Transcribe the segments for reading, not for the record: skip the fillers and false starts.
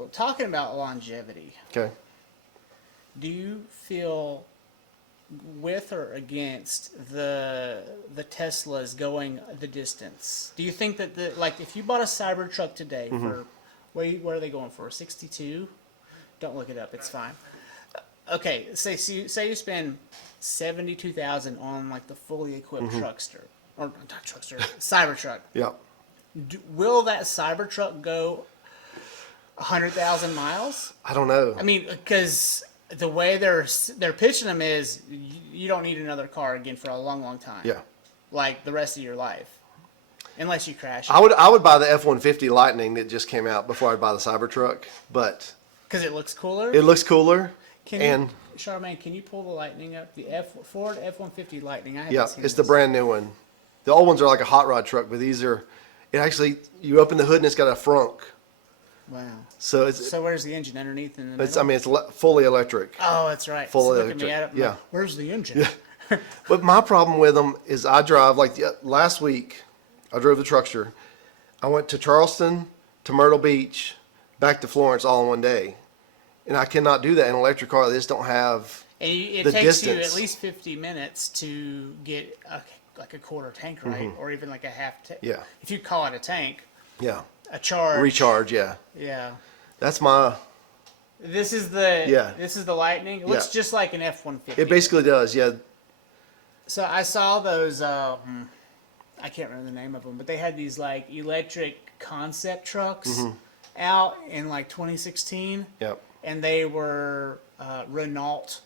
Well, talking about longevity, Okay. do you feel with or against the Teslas going the distance? Do you think that if you bought a Cybertruck today for what are they going for? 62? Don't look it up. It's fine. Okay, say you spend 72,000 on like the fully equipped truckster or not truckster Cybertruck. Yeah. Will that Cybertruck go 100,000 miles? I don't know. I mean, because the way they're pitching them is you don't need another car again for a long, long time. Yeah. Like the rest of your life, unless you crash it. I would buy the F-150 Lightning that just came out before I'd buy the Cybertruck, but Because it looks cooler. it looks cooler. Charmaine, can you pull the Lightning up? The Ford F-150 Lightning. I haven't Yeah, seen it's this. the brand new one. The old ones are like a hot rod truck, but these are. It actually, you open the hood and it's got a frunk. Wow. So it's. So where's the engine underneath in the It's. middle? I mean, it's fully electric. Oh, that's right. Fully It's looking me electric. at it. Yeah. Where's the engine? But my problem with them is I drive last week. I drove the truckster. I went to Charleston, to Myrtle Beach, back to Florence all in one day, and I cannot do that in an electric car. They just don't have. And it the takes you distance. at least 50 minutes to get like a quarter tank, right? Or even like a half tank. Yeah. If you call it a tank, Yeah. a charge. Recharge. Yeah. Yeah. That's my. This is the Yeah. This is the Lightning. It looks Yeah. just like an F-150. It basically does. Yeah. So I saw those. I can't remember the name of them, but they had these like electric concept trucks out in like 2016, Yep. and they were Renault.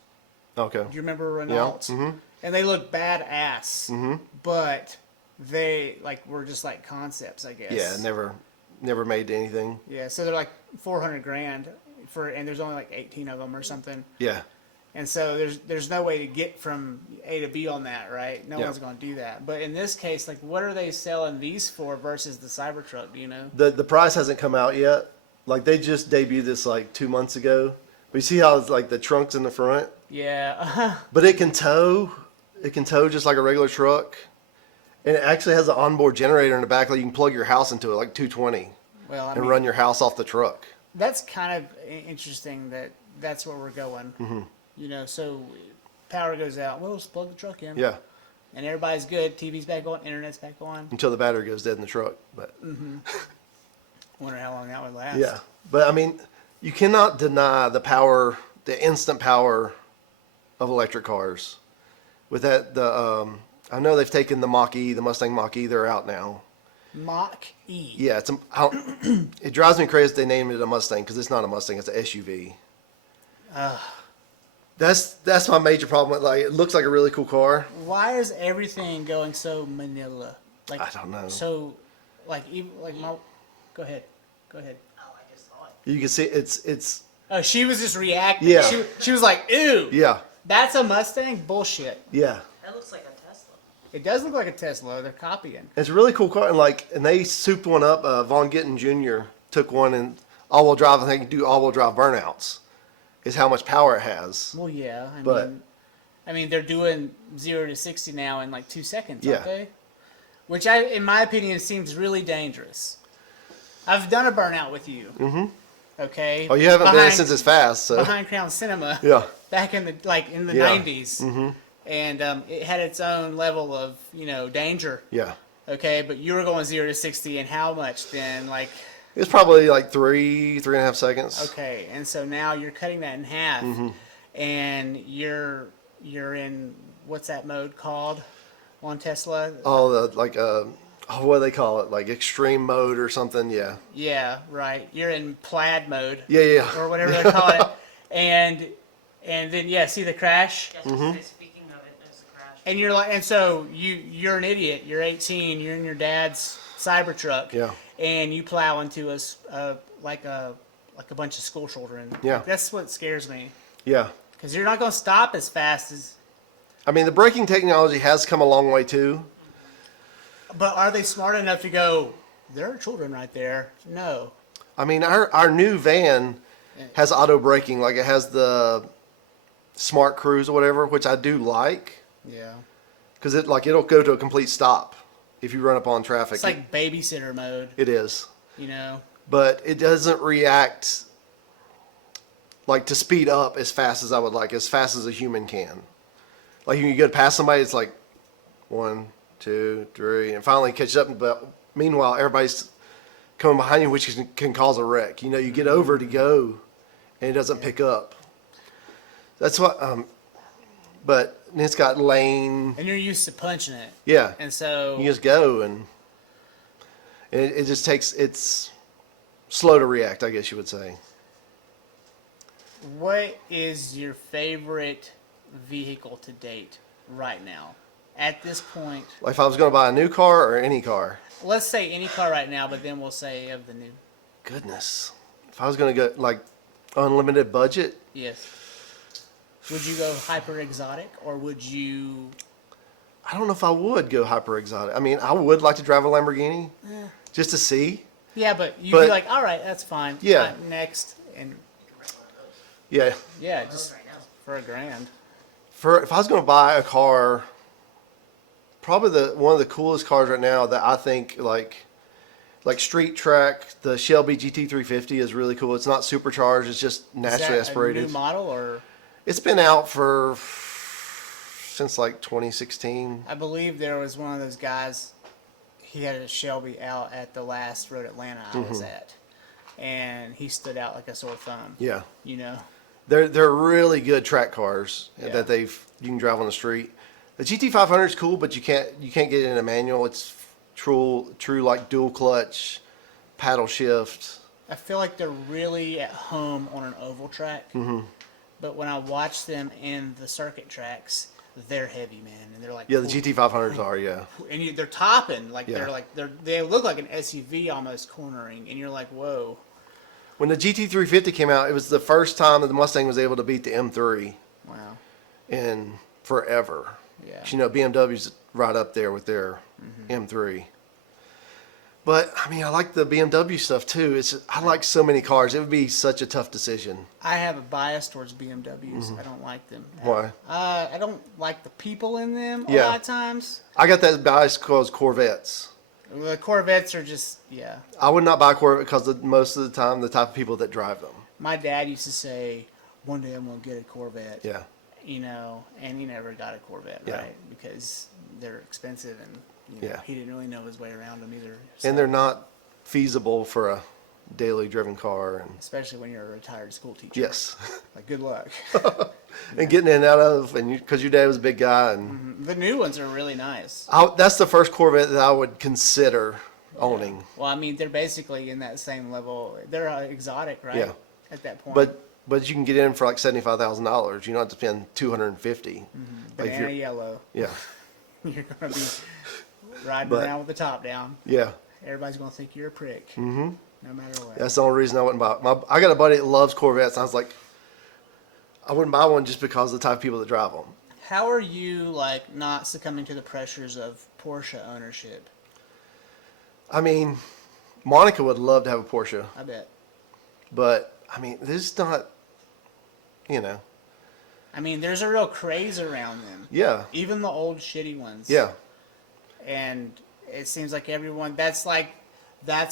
Okay. Do you remember Renault? And they look badass, but they were just like concepts, I guess. Yeah. Never made anything. Yeah, so they're like 400 grand and there's only like 18 of them or something. Yeah. And so there's no way to get from A to B on that, right? No Yeah. one's going to do that. But in this case, like, what are they selling these for versus the Cybertruck? Do you know? The price hasn't come out yet. Like they just debuted this like 2 months ago. But you see how it's like the trunk's in the front, Yeah. but it can tow. It can tow just like a regular truck, and it actually has an onboard generator in the back. Like you can plug your house into it, like 220, Well, I and mean, run your house off the truck. that's kind of interesting that's where we're going. You know, so power goes out. Well, just plug the truck in. Yeah. And everybody's good. TV's back on. Internet's back on. Until the battery goes dead in the truck. But Wonder how long that would last. yeah. But I mean, you cannot deny the power, the instant power of electric cars. With that, I know they've taken the Mach-E, the Mustang Mach-E. They're out now. Mach-E. Yeah, it drives me crazy they named it a Mustang because it's not a Mustang, it's an SUV. That's my major problem with it looks like a really cool car. Why is everything going so manila? Like I don't know. So, even go ahead. Oh, I just saw it. You can see it's Oh, she was just reacting. Yeah. She was like, "Ew, yeah, that's a Mustang? Bullshit." yeah. That looks like a Tesla. It does look like a Tesla. They're copying. It's a really cool car, and they souped one up. Von Gittin Jr. took one and all-wheel drive. I think you can do all-wheel drive burnouts. Is how much power it has. Well, yeah. But- I mean, they're doing 0 to 60 now in like 2 seconds, Yeah. aren't they? Which, in my opinion, seems really dangerous. I've done a burnout with you. Mm-hmm. Okay. Oh, you haven't been since it's fast. So behind Crown Cinema. yeah, Back in the Yeah. 90s, and it had its own level of danger. yeah. Okay, but you were going 0 to 60 in how much then? Like, It's probably like 3.5 seconds. okay, and so now you're cutting that in half, and you're in what's that mode called on Tesla? Oh, what do they call it? Like extreme mode or something? Yeah. Yeah, right. You're in plaid mode Yeah. or whatever they call it, and then see the crash. Yes, speaking of it, there's a crash. And you're like, and so you're an idiot. You're 18. You're in your dad's Cybertruck. Yeah. And you plow into like a bunch of school children. Yeah. That's what scares me. Yeah. Because you're not going to stop as fast as. I mean, the braking technology has come a long way too. But are they smart enough to go? There are children right there. No. I mean, our new van has auto braking, like it has the Smart Cruise or whatever, which I do like Yeah. because it'll go to a complete stop if you run up on traffic. It's like babysitter mode. It is, You know. but it doesn't react like to speed up as fast as I would like, as fast as a human can. Like you go past somebody, it's like 1, 2, 3, and finally catch up. But meanwhile, everybody's coming behind you, which can cause a wreck. You know, you get over to go, and it doesn't pick up. That's what. But it's got lane. And you're used to punching it. Yeah. And so You just go, and it just takes. It's slow to react, I guess you would say. what is your favorite vehicle to date right now? At this point, Like if I was going to buy a new car or any car. let's say any car right now, but then we'll say of the new. Goodness. If I was going to go like unlimited budget, Yes. Would you go hyper exotic or would you? I don't know if I would go hyper exotic. I mean, I would like to drive a Lamborghini just to see. Yeah, but you'd But- be like, all right, that's fine. Yeah. Next, and Yeah. yeah, just for $1,000. If I was going to buy a car, probably one of the coolest cars right now that I think like street track, the Shelby GT350 is really cool. It's not supercharged. It's just Is naturally that aspirated. a new model or? It's been out since like 2016. I believe there was one of those guys. He had a Shelby out at the last Road Atlanta I was at, and he stood out like a sore thumb. Yeah. You know. They're really good track cars Yeah. that you can drive on the street. The GT500 is cool, but you can't get it in a manual. It's true like dual clutch, paddle shift. I feel like they're really at home on an oval track, but when I watch them in the circuit tracks, they're heavy, man, and they're like Yeah, the GT500s are, yeah. and they're topping like Yeah. they look like an SUV almost cornering, and you're like, whoa. When the GT350 came out, it was the first time that the Mustang was able to beat the M3 Wow. in forever. Yeah. 'Cause, you know, BMW's right up there with their M3. But I mean, I like the BMW stuff too. I like so many cars. It would be such a tough decision. I have a bias towards BMWs. I don't like them. Why? I don't like the people in them a Yeah. lot of times. I got that bias called Corvettes. The Corvettes are just, yeah. I would not buy a Corvette because most of the time, the type of people that drive them. My dad used to say, one day I'm going to get a Corvette. Yeah. You know, and he never got a Corvette, Yeah. right? Because they're expensive and you know, Yeah. he didn't really know his way around them either. So, And they're not feasible for a daily driven car. And especially when you're a retired school teacher. yes. Like, good luck. And getting in and out of, and because your dad was a big guy. And The new ones are really nice. that's the first Corvette that I would consider owning. Well, I mean, they're basically in that same level. They're exotic, right? Yeah. At that point. But you can get in for like $75,000. You don't have to spend $250. Like Banana you're- yellow. yeah. You're going to be riding But- around with the top down. Yeah. Everybody's going to think you're a prick. Mm-hmm. No matter what. That's the only reason I wouldn't buy it. I got a buddy that loves Corvettes. And I was like, I wouldn't buy one just because of the type of people that drive them. How are you, like, not succumbing to the pressures of Porsche ownership? I mean, Monica would love to have a Porsche, I bet. but I mean, there's not, you know, I mean, there's a real craze around them. yeah, Even the old shitty ones. yeah, And it seems like everyone, that's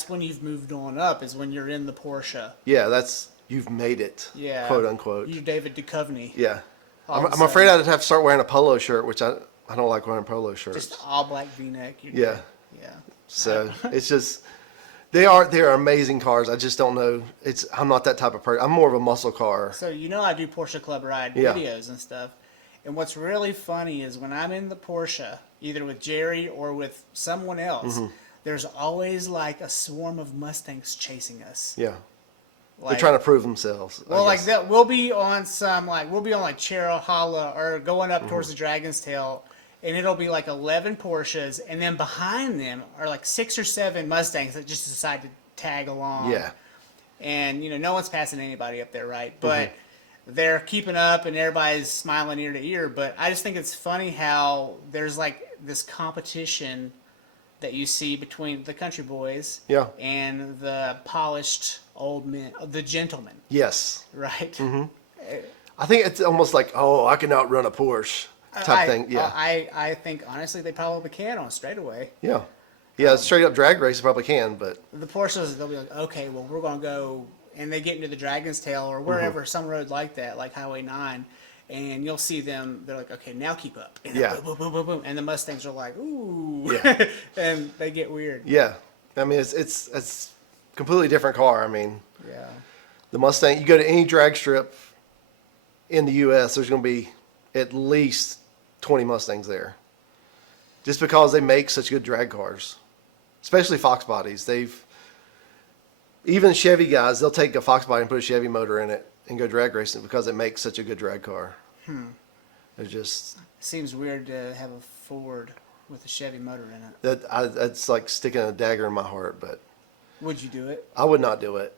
when you've moved on up, is when you're in the Porsche. yeah. You've made it, Yeah. quote unquote. You David Duchovny. Yeah, All of a I'm afraid sudden. I'd have to start wearing a polo shirt, which I don't like wearing polo shirts. Just all black V-neck. You're Yeah. good. Yeah. So it's just they're amazing cars. I just don't know. I'm not that type of person. I'm more of a muscle car. So you know I do Porsche Club Ride Yeah. videos and stuff. And what's really funny is when I'm in the Porsche, either with Jerry or with someone else, Mm-hmm. there's always like a swarm of Mustangs chasing us. Yeah, Like, they're trying to prove themselves. I well, like guess. that, we'll be on Cherry Hollow or going up towards Mm-hmm. the Dragon's Tail, and it'll be like 11 Porsches, and then behind them are like 6 or 7 Mustangs that just decide to tag along. Yeah, And, you know, no one's passing anybody up there, right? Mm-hmm. But they're keeping up and everybody's smiling ear to ear. But I just think it's funny how there's like this competition that you see between the country boys Yeah. and the polished old men, the gentlemen, yes. right? Mm-hmm. I think it's almost like, oh, I can outrun a Porsche type thing. Yeah, I think, honestly, they probably can on straightaway. yeah, straight up drag race probably can, but The Porsches, they'll be like, okay, well, we're going to go and they get into the Dragon's Tail or wherever, some road like that, like Highway 9, and you'll see them, they're like, okay, now keep up. And Yeah. boom, boom, boom, boom, boom, and the Mustangs are like, ooh. Yeah. And they get weird. Yeah. I mean, it's a completely different car. I mean, Yeah. the Mustang, you go to any drag strip in the U.S., there's going to be at least 20 Mustangs there. Just because they make such good drag cars, especially Fox bodies. Even Chevy guys, they'll take a Fox body and put a Chevy motor in it and go drag racing because it makes such a good drag car. It's just Seems weird to have a Ford with a Chevy motor in it. that's like sticking a dagger in my heart, but Would you do it? I would not do it.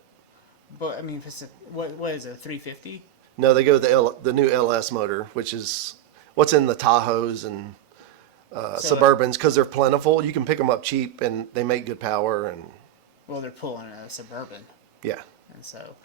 But I mean, if it's what is it, a 350? No, they go with the new LS motor, which is what's in the Tahoes and Suburbans because they're plentiful. You can pick them up cheap and they make good power and Well, they're pulling a Suburban, yeah. and so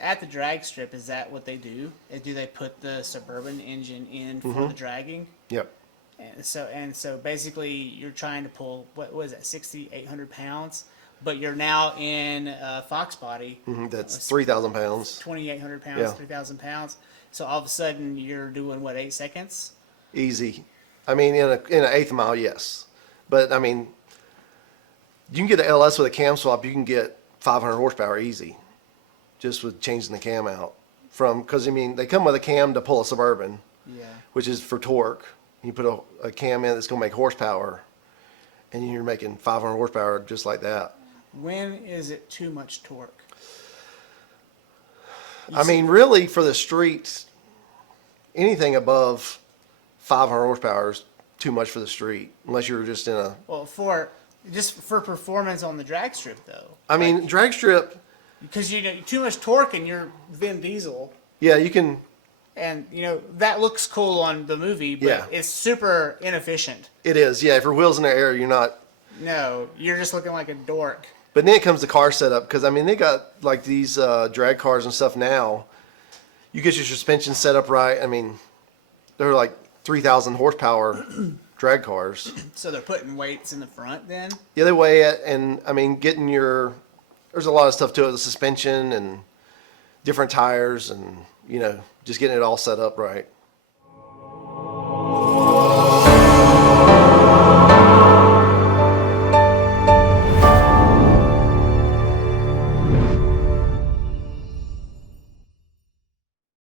at the drag strip, is that what they do? Do they put the Suburban engine in for the dragging? Yep. And so basically, you're trying to pull what was it, 800 pounds, but you're now in a Fox body, That's 3,000 pounds. 2,800 pounds, Yeah. 3,000 pounds. So all of a sudden, you're doing what, 8 seconds? Easy. I mean, in an eighth mile, yes. But I mean, you can get an LS with a cam swap. You can get 500 horsepower easy, just with changing the cam out. Because I mean, they come with a cam to pull a Suburban, Yeah. which is for torque. You put a cam in that's going to make horsepower, and you're making 500 horsepower just like that. When is it too much torque? I mean, really, for the street, anything above 500 horsepower is too much for the street, unless you're just in a. Well, just for performance on the drag strip, though. I mean, drag strip. Because too much torque and you're Vin Diesel, Yeah, you can. and that looks cool on the movie, but Yeah. it's super inefficient. It is. Yeah, if your wheels in the air, you're not. No, you're just looking like a dork. But then it comes to car setup because I mean they got like these drag cars and stuff now. You get your suspension set up right. I mean, they're like 3,000 horsepower drag cars. So they're putting weights in the front then? Yeah, they weigh it, and I mean there's a lot of stuff to it, the suspension and different tires, and just getting it all set up right.